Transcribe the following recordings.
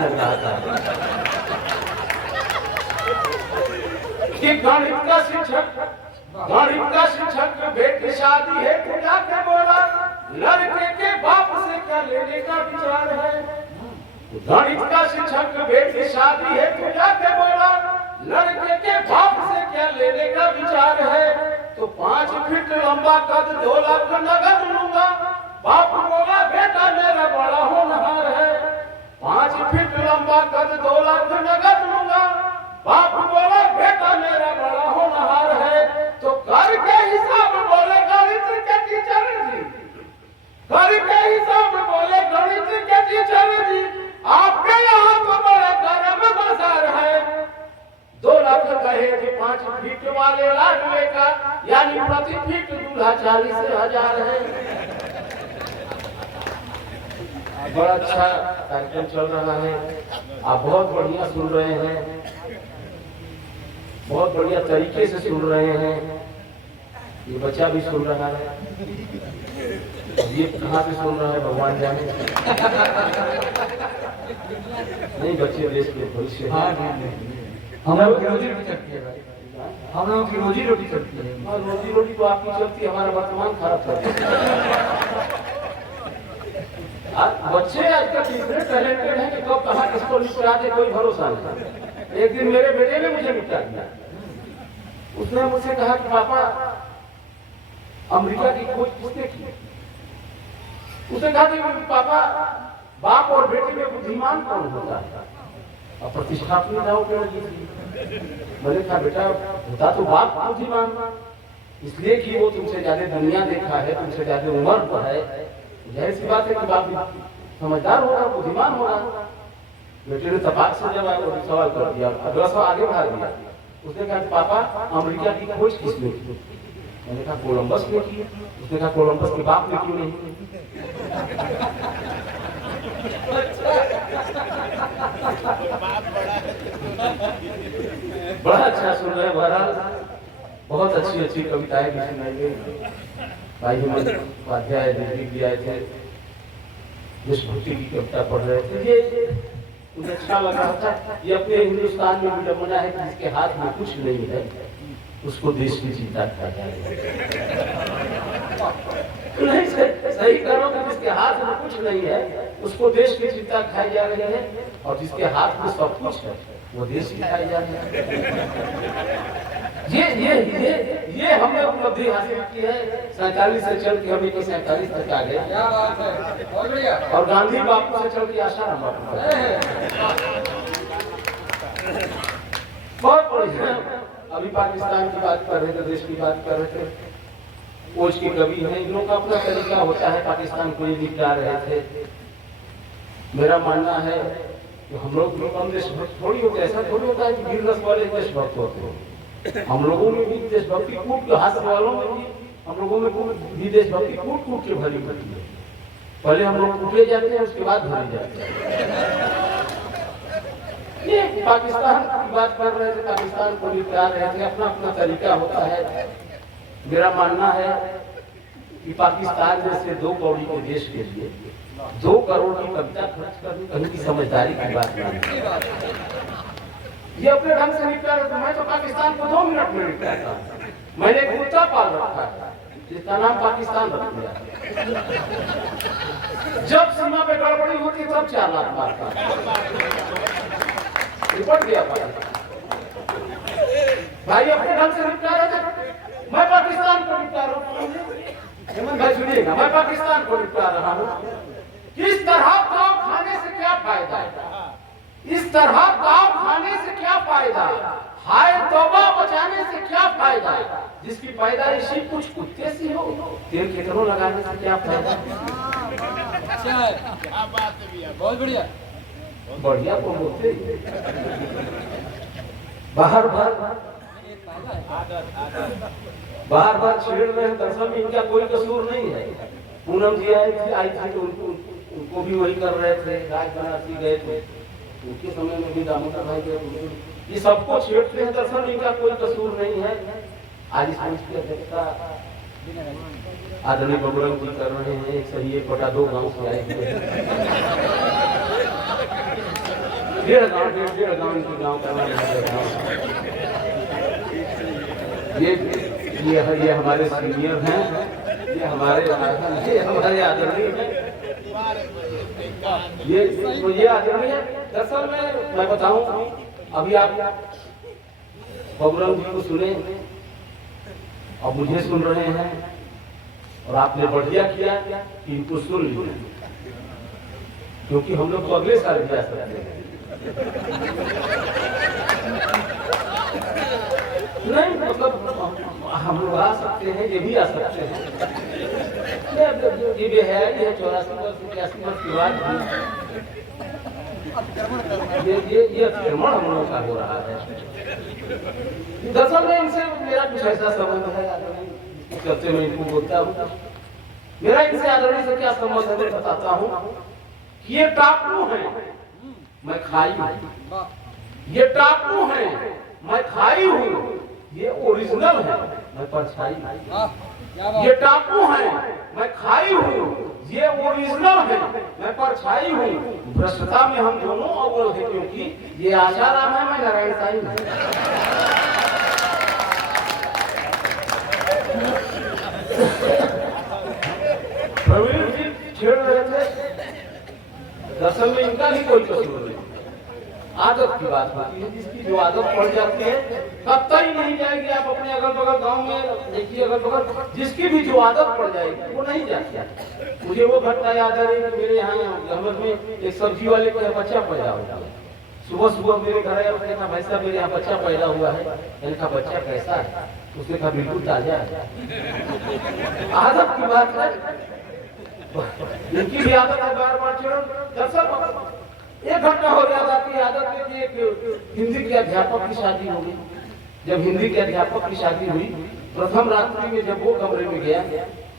लग रहा था कि गणित का शिक्षक बेटी शादी है पूजा के बोला लड़के के बाप से क्या लेने का विचार है। गणित का शिक्षक बेटी शादी है पूजा के बोला लड़के के बाप से क्या लेने का विचार है। तो 5 फीट लंबा कद 2 लाख नगद लूंगा। बाप बोला बेटा मेरा बड़ा होनहार है। 5 फीट लंबा कद 2 लाख नगद लूंगा। बाप बोला बेटा मेरा बड़ा होनहार है। तो करके हिसाब बोले गणित के टीचर जी, करके हिसाब बोले गणित के टीचर जी, आपके यहाँ तो बड़ा गर्म बाजार है। 2 लाख कहे कि 5 फीट वाले लाडले का यानी प्रति फीट दूल्हा 40,000 है। बड़ा अच्छा कार्यक्रम चल रहा है, आप बहुत बढ़िया सुन रहे हैं, बहुत बढ़िया तरीके से सुन रहे हैं। ये बच्चा भी सुन रहा है, ये कहाँ से सुन रहा है भगवान जाने। नहीं बच्चे देश के भविष्य हैं। हम लोग की रोजी रोटी चलती है भाई, हम लोगों की रोजी रोटी चलती है। और रोजी रोटी तो आपकी चलती है, हमारा वर्तमान खराब कर दिया। बच्चे आजकल इतने टैलेंटेड हैं कि कब कहाँ किसको निपटा दे कोई भरोसा नहीं। एक दिन मेरे बेटे ने मुझे निपटा दिया। उसने मुझसे कहा कि पापा अमेरिका की खोज किसने की। उसने कहा कि पापा बाप और बेटे में बुद्धिमान कौन होता है। और प्रतिष्ठापनी दाव के लिए मैंने कहा बेटा होता तो बाप बुद्धिमान, इसलिए कि वो तुमसे ज्यादा दुनिया देखा है, तुमसे ज्यादा उम्र पर है। जाहिर सी बात है कि बाप समझदार होगा, बुद्धिमान होगा। बेटे ने तपाक से जब सवाल कर दिया, अगला सवाल आगे बढ़ा दिया। उसने कहा पापा अमेरिका की खोज किसने की। मैंने कहा कोलंबस ने की। उसने कहा कोलंबस के बाप ने क्यों नहीं। बड़ा अच्छा सुन रहे हैं, बहरहाल बहुत अच्छी कविताएं भी सुनाई गई। भाई हिम्मत उपाध्याय दिल्ली भी आए थे, देशभक्ति की कविता पढ़ रहे थे। ये मुझे अच्छा लग रहा था। ये अपने हिंदुस्तान में विडंबना है कि जिसके हाथ में कुछ नहीं है उसको देश की चिंता खाया जाए। नहीं सही करो कि जिसके हाथ में कुछ नहीं है उसको देश की चिंता खाई जा रही है, और जिसके हाथ में सब कुछ है वो देश की खाई जा रही है। ये हमने उपलब्धि हासिल की है। 47 से चल के हम 47 तक आ गए। और गांधी बापू से चल के आसाराम बापू बहुत बढ़िया। अभी पाकिस्तान की बात कर रहे थे, देश की बात कर रहे थे। कोच के कवि हैं, इन लोगों का अपना तरीका होता है। पाकिस्तान को ये निपटा रहे थे। मेरा मानना है कि हम लोग कम देशभक्त थोड़ी होते, ऐसा थोड़ी होता है कि वीर रस वाले देशभक्त होते हैं। हम लोगों में भी देशभक्ति कूट के हाथ वालों में भी हम लोगों में भी देशभक्ति कूट के भरी होती है। पहले हम लोग कूटे जाते हैं, उसके बाद भरे जाते हैं। ये पाकिस्तान की बात कर रहे थे, पाकिस्तान को निपटा रहे थे, अपना अपना तरीका होता है। मेरा मानना है कि पाकिस्तान जैसे 2 कौड़ी के देश के लिए 2 करोड़ की कविता खर्च करनी कहीं की समझदारी की बात नहीं। ये अपने ढंग से निपटा रहे थे। मैं तो पाकिस्तान को 2 मिनट में निपटाता। मैंने एक कुत्ता पाल रखा है जिसका नाम पाकिस्तान रख दिया। जब सीमा पे गड़बड़ी होती तब 4 लाख मारता, निपट गया भाई। अपने ढंग से निपटा रहे थे। मैं पाकिस्तान को निपटा रहा हूँ। हेमंत भाई सुनिएगा, मैं पाकिस्तान को निपटा रहा हूँ। किस तरह काव खाने से क्या फायदा, इस तरह काव खाने से क्या फायदा, हाय तौबा बचाने से क्या फायदा, जिसकी पैदाइशी कुछ कुत्ते सी हो, तेल कितनों लगाने से क्या फायदा। अच्छा है, क्या बात है भैया, बहुत बढ़िया बढ़िया को बोलते बाहर बार छेड़ रहे हैं। दरअसल में इनका कोई कसूर नहीं है। पूनम जी आई थी तो उनको भी वही कर रहे थे। राज बनारसी गए थे, उनके समय में भी दामोदर भाई गए। ये सबको छेड़ते हैं, दरअसल इनका कोई कसूर नहीं है। आज इस मंच की अध्यक्षता आदरणीय बबुरंग जी कर रहे हैं। 1/2 गांव से आए हुए डेढ़ गाँव इनके गाँव का नाम है। ये हमारे सीनियर हैं, ये हमारे आदरणीय हैं, ये आदरणीय है। दरअसल में मैं बताऊं, अभी आप बबुराम जी को सुने और मुझे सुन रहे हैं, और आपने बढ़िया किया कि इनको सुन लिया, क्योंकि हम लोग तो अगले साल भी आ सकते हैं। नहीं मतलब हम लोग आ सकते हैं, ये भी आ सकते हैं। ये भी है, ये 84 वर्ष 81 वर्ष की बात है। ये अतिक्रमण हम लोगों का हो रहा है। दरअसल में इनसे मेरा कुछ ऐसा संबंध है, चर्चे में इनको बोलता हूँ, मेरा इनसे आदरणीय से क्या संबंध है मैं बताता हूँ। ये टापू है, मैं खाई हूँ। ये टापू है, मैं खाई हूँ। ये ओरिजिनल है, मैं परछाई हूँ। ये टापू है, मैं खाई हूँ। ये ओरिजिनल है, मैं परछाई हूँ। भ्रष्टता में हम दोनों अव्वल हैं, क्योंकि ये आशाराम है, मैं नारायण साईं हूँ। प्रवीण जी छेड़ रहे थे, दरअसल में इनका ही कोई कसूर नहीं, आदत की बात होती है। जिसकी जो आदत पड़ जाती है कतई नहीं जाएगी। आप अपने अगल बगल गांव में देखिए, अगल बगल जिसकी भी जो आदत पड़ जाएगी वो नहीं जाती। मुझे वो घटना याद आ रही है, मेरे यहाँ अहमद में एक सब्जी वाले को बच्चा पैदा हुआ। सुबह सुबह मेरे घर आया, उसने कहा भाई साहब मेरे यहाँ बच्चा पैदा हुआ है। मैंने कहा बच्चा कैसा है? उसने कहा बिल्कुल ताजा है। आदत की बात है, इनकी भी आदत है बार बार चिड़न। दरअसल एक घटना हो याद आती है, आदत में कि एक हिंदी के अध्यापक की शादी हो गई। जब हिंदी के अध्यापक की शादी हुई, प्रथम रात्रि में जब वो कमरे में गया,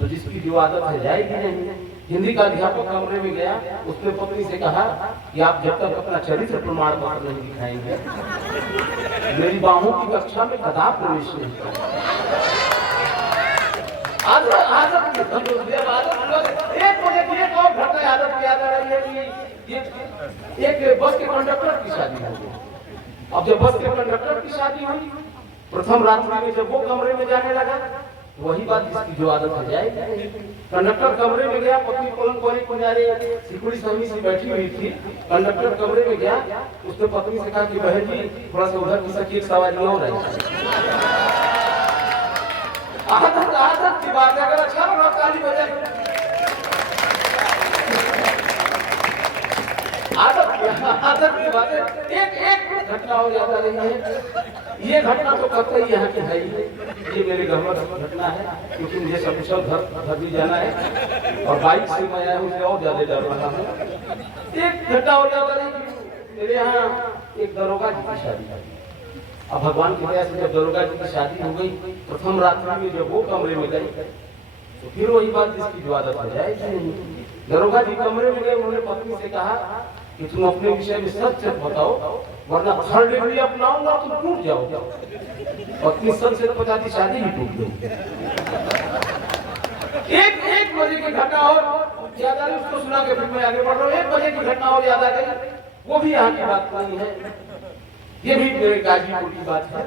तो जिसकी जो आदत है जाएगी नहीं। हिंदी का अध्यापक कमरे में गया, उसने पत्नी से कहा कि आप जब तक अपना चरित्र प्रमाण पत्र नहीं दिखाएंगे, मेरी बाहों की कक्षा में कदाप प्रवेश नहीं करेंगे। आदत एक मुझे एक और घटना आदत याद आ रही है कि एक बस के कंडक्टर की शादी हो गई। अब जब बस के कंडक्टर की शादी हुई, प्रथम रात्रि में जब वो कमरे में जाने लगा, वही बात जिसकी जो आदत हो जाएगी। कंडक्टर कमरे में गया, पत्नी पलंग पर किनारे सिकुड़ी समी सी बैठी हुई थी। कंडक्टर कमरे में गया, उसने पत्नी से कहा कि बहन जी थोड़ा सा उधर की सकी, एक सवारी और है। आदत की बात है, अगर अच्छा लगा ताली बजाए। आदत की बात है। एक घटना हो जाता रही है। ये घटना तो कतई यहाँ की है ही, ये मेरे घर में घटना है, क्योंकि मुझे सकुशल घर भी जाना है और बाइक से मैं आया हूँ, और ज्यादा डर रहा हूँ। एक घटना हो जाता रही, मेरे यहाँ एक दरोगा जी की शादी है। अब भगवान की दया से जब दरोगा जी की शादी हो गई, प्रथम रात्रि में जब वो कमरे में गए, तो फिर वही बात जिसकी जो आदत हो जाएगी। दरोगा जी कमरे में गए, उन्होंने पत्नी से कहा कि तुम अपने विषय में सच सच बताओ, वरना थर्ड डिग्री अपनाऊंगा तुम टूट जाओगे। पत्नी सच सच बताती, शादी ही टूट गई। एक बजे की घटना और याद आ गई, उसको सुना के फिर मैं आगे बढ़ रहा हूँ। 1 बजे की घटना और याद आ गई, वो भी यहाँ की बात नहीं है, ये भी मेरे गाजीपुर की बात है,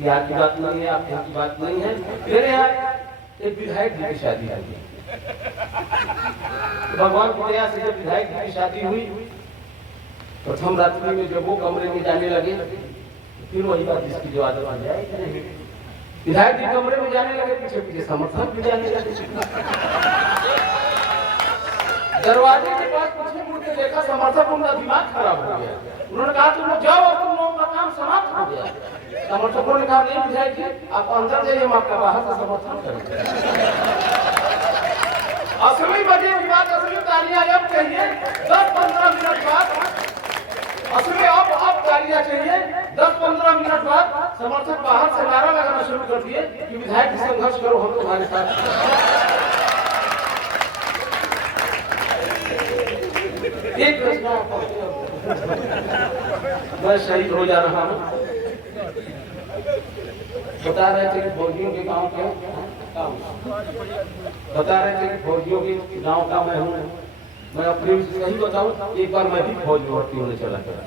यहाँ की बात नहीं है, आप यहाँ की बात नहीं है। मेरे यहाँ एक विधायक जी की शादी हुई। भगवान की दया से जब विधायक जी की शादी हुई, प्रथम रात्रि में जब वो कमरे में जाने लगे, फिर वही बात जिसकी जो आदत आ जाएगी। विधायक जी कमरे में जाने लगे, पीछे पीछे समर्थक भी जाने लगे। दरवाजे के पास पीछे मुड़ के देखा, समर्थक उनका दिमाग खराब हो गया। उन्होंने कहा तुम लोग जाओ, तुम लोगों का काम समाप्त हो गया। समर्थकों ने कहा नहीं विधायक जी, आप अंदर जाइए, हम आपका बाहर से समर्थन करेंगे। असली बजे की बात, असली तालियां अब चाहिए 10-15 मिनट बाद। असली अब तालियां चाहिए 10-15 मिनट बाद। समर्थक बाहर से नारा लगाना शुरू कर दिए कि विधायक संघर्ष करो, हम तुम्हारे साथ। एक मैं शहीद हो जा रहा हूँ। बता रहे थे कि फौजियों के गांव के बता रहे थे कि फौजियों के गांव का मैं हूँ। मैं अपने सही बताऊँ, एक बार मैं भी फौज में भर्ती होने चला गया।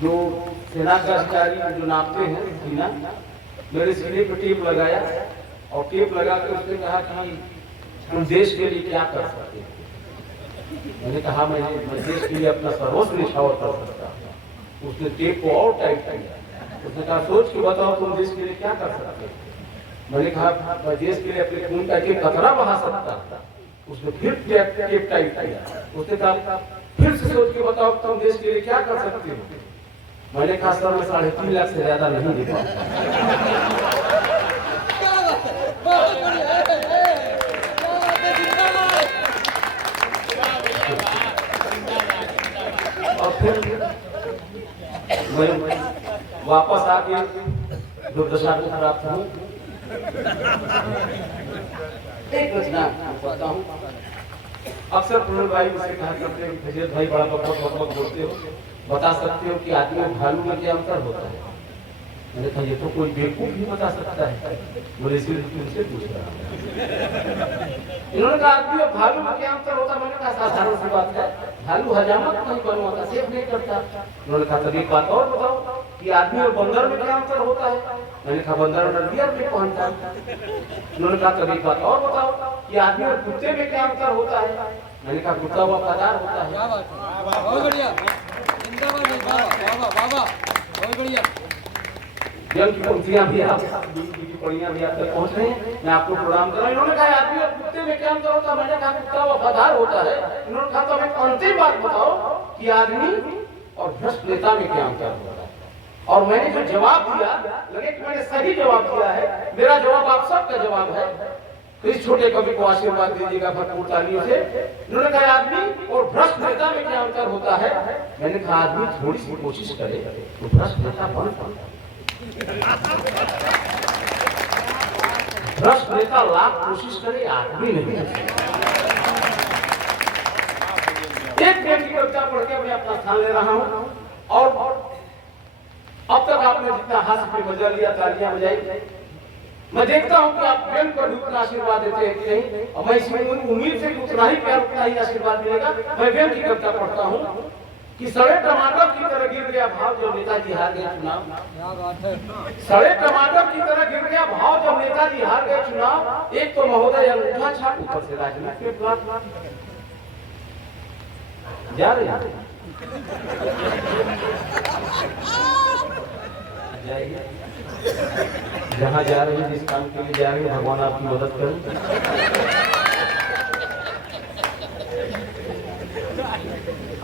जो सेना का अधिकारी जो नापते हैं सीना, मेरे सीने पर टेप लगाया और टेप लगा कर उसने कहा कि तुम देश के लिए क्या कर सकते हो। मैंने कहा मैं देश के लिए अपना सर्वस्व निछावर कर सकता हूँ। उसने टेप को और टाइट किया। उसने कहा सोच के बताओ तुम देश के लिए क्या कर सकते हो। मैंने कहा मैं देश के लिए अपने खून का एक कतरा बहा सकता। उसने फिर टेप टाइट किया। उसने कहा फिर से सोच के बताओ तुम देश के लिए क्या कर सकते हो। मैंने कहा सर मैं 3.5 लाख से ज्यादा नहीं दे पाऊंगा। और फिर मैं वापस आके दुर्दशा को प्राप्त हूँ। एक घटना बताता हूँ। अक्सर पूर्ण भाई मुझसे कहा करते हैं फजीरत भाई बड़ा बकवास बोलते हो, बता सकते हो कि आदमी और भालू में क्या अंतर होता है। मैंने कहा ये तो कोई बेवकूफ भी बता सकता है। बोले इसलिए तुमसे पूछ रहा हूँ। इन्होंने कहा आदमी और भालू में क्या अंतर होता है। मैंने कहा साधारण सी बात है, भालू हजामत नहीं बनवाता, सेफ नहीं करता। उन्होंने कहा तब एक बात और बताओ कि आदमी और बंदर में क्या अंतर होता है। मैंने कहा बंदर अंडरवियर नहीं पहनता। उन्होंने कहा तब एक बात और बताओ कि आदमी और कुत्ते में क्या अंतर होता है। मैंने कहा कुत्ता वफादार होता है। बहुत बढ़िया, बहुत बढ़िया। जंग की पंक्तियां भी आप पढ़ियां भी आप तक पहुंच रही हैं। मैं आपको प्रणाम कर रहा हूं। इन्होंने कहा आदमी और कुत्ते में क्या अंतर होता है। मैंने कहा कुत्ता वफादार होता है। इन्होंने कहा तो हमें अंतिम बात बताओ कि आदमी और भ्रष्ट नेता में क्या अंतर होता है। और मैंने जो जवाब दिया लगे कि मैंने सही जवाब दिया है। मेरा जवाब आप सबका जवाब है। तो इस छोटे कवि को आशीर्वाद दीजिएगा भरपूर तालियों से। इन्होंने कहा आदमी और भ्रष्ट नेता में क्या अंतर होता है। मैंने कहा आदमी थोड़ी सी कोशिश करे तो भ्रष्ट नेता बन पाता है। भ्रष्ट नेता लाख कोशिश करे आदमी नहीं। एक व्यक्ति कविता पढ़ के मैं अपना स्थान ले रहा हूं। और अब तक आपने जितना हाथ पे बजा लिया, तालियां बजाई, मैं देखता हूं कि आप प्रेम कर उतना आशीर्वाद देते हैं कि नहीं। और मैं इसमें उम्मीद से उतना ही प्यार उतना ही आशीर्वाद मिलेगा। मैं प्रेम की कविता पढ़ता हूं कि सड़े टमाटर की तरह गिर गया भाव जब नेताजी हार गए चुनाव। सड़े टमाटर की तरह गिर गया भाव जब नेताजी हार गए चुनाव। एक तो महोदय अंगूठा छाप, ऊपर से राजनीति के प्लाट जा रहे हैं। जहाँ जा रहे हैं, जिस काम के लिए जा रहे हैं, भगवान आपकी मदद करें।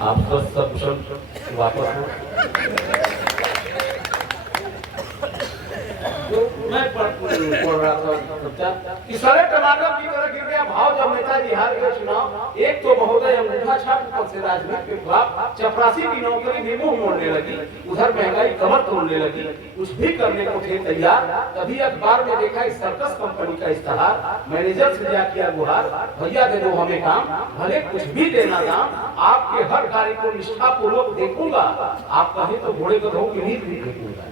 आप सब कुशल वापस हो। मैं पढ़ रहा था कि सड़े टमाटर की तरह गिर गया भाव जब नेताजी हार गए चुनाव। एक तो महोदय अंगूठा छाप, ऊपर से राजनीति के खिलाफ चपरासी की नौकरी निमुह मोड़ने लगी। उधर महंगाई कमर तोड़ने लगी। कुछ भी करने को थे तैयार। तभी अखबार में देखा इस सर्कस कंपनी का इश्तेहार। मैनेजर से जा किया गुहार, भैया दे दो हमें काम, भले कुछ भी देना दाम। आपके हर कार्य को निष्ठापूर्वक देखूंगा। आप कहें तो घोड़े गधों की नींद भी देखूंगा।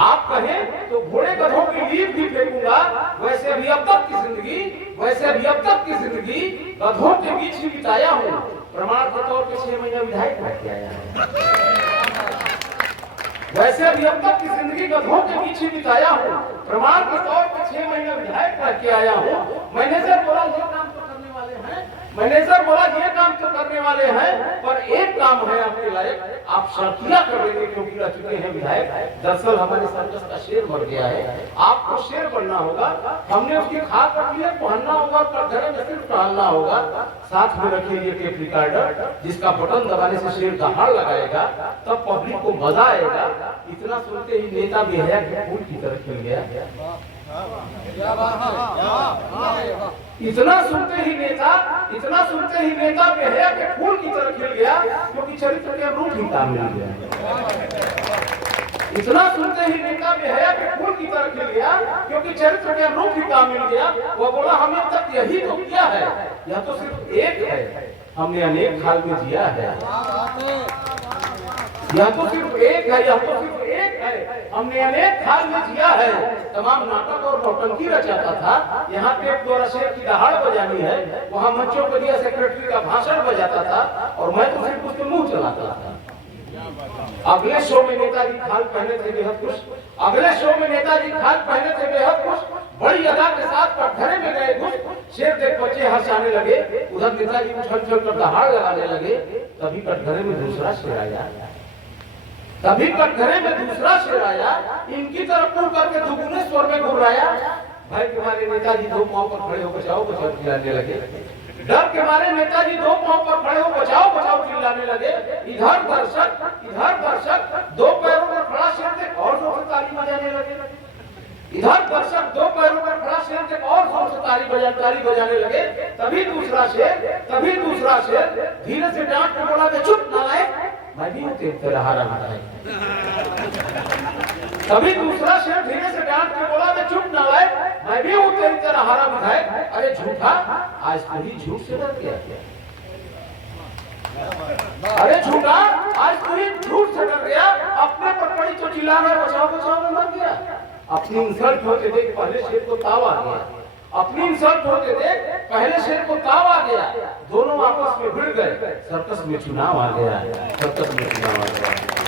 आप कहें तो घोड़े गधों की लीप भी फेंकूंगा। वैसे भी अब तक की जिंदगी गधों के बीच ही बिताया हूँ। प्रमाण के तौर पे 6 महीने विधायक रह के आया हूँ। वैसे भी अब तक की जिंदगी गधों के बीच ही बिताया हूँ। प्रमाण के तौर पे 6 महीने विधायक रह के आया हूँ। मैनेजर बोला ये काम तो करने वाले हैं, मैनेजर बोला ये काम तो करने वाले हैं, पर एक काम है आपके लायक, आप शर्तियां कर लेंगे क्योंकि रह चुके हैं विधायक। दरअसल हमारे सर्कस का शेर मर गया है, आपको शेर बनना होगा। हमने उसकी खाद रखी है, पहनना होगा, घर में सिर्फ टहलना होगा। साथ में रखिए ये टेप रिकॉर्डर, जिसका बटन दबाने से शेर दहाड़ लगाएगा, तब पब्लिक को मजा आएगा। इतना सुनते ही नेता भी है फूल की तरह खिल गया। इतना सुनते ही नेता बेहया के फूल की तरह खिल गया, क्योंकि चरित्र के रूप ही काम मिल गया। इतना सुनते ही नेता बेहया के फूल की तरह खिल गया, क्योंकि चरित्र के रूप ही काम मिल गया। वो बोला हमें तक यही तो किया है, यह तो सिर्फ एक है, हमने अनेक काल में जिया है। यह तो सिर्फ एक है, हमने अनेक काल में जिया है। तमाम नाटक और नौटंकी रचाता था। यहाँ पे द्वारा शेर की दहाड़ बजानी है, वहाँ मंचों पर दिया सेक्रेटरी का भाषण बजाता था। और मैं तो सिर्फ उसके अगले शो में नेताजी खाल पहने थे बेहद खुश, अगले शो में नेताजी खाल पहने थे बेहद खुश, बड़ी अदा के साथ कटघरे में गए घुस, शेर देख बच्चे हंसाने लगे, उधर नेताजी उछल उछल कर दहाड़ लगाने लगे। तभी कटघरे में दूसरा शेर आया, तभी कटघरे में दूसरा शेर आया, इनकी तरफ मुंह करके दुगुने स्वर में घुर्राया। भय के मारे नेताजी दो पांव पर खड़े हो बचाओ बचाओ चिल्लाने लगे, डर के मारे नेताजी दो पांव पर खड़े हो बचाओ बचाओ चिल्लाने लगे। इधर दर्शक दो पैरों पर खड़ा शेर देख और जोर से ताली बजाने लगे, इधर दर्शक दो पैरों पर खड़ा शेर देख और जोर से ताली बजाने लगे। तभी दूसरा शेर धीरे से डांट के बोला कि चुप नालायक, मैं भी हूं तेरा हारा है। तभी दूसरा शेर धीरे से डांट के बोला कि चुप नालायक, मैं भी हूं तेरी तरह हारा विधायक। अरे झूठा, आज तू ही झूठ से डर गया, अरे झूठा आज तू ही झूठ से डर गया, अपने पर पड़ी तो चिल्ला रहा बचाओ बचाओ में मर गया। अपनी इंसल्ट होते देख पहले शेर को ताव आ गया, अपनी इंसल्ट होते देख पहले शेर को ताव आ गया। दोनों आपस में भिड़ गए, सर्कस में चुनाव आ गया, सर्कस में चुनाव आ गया।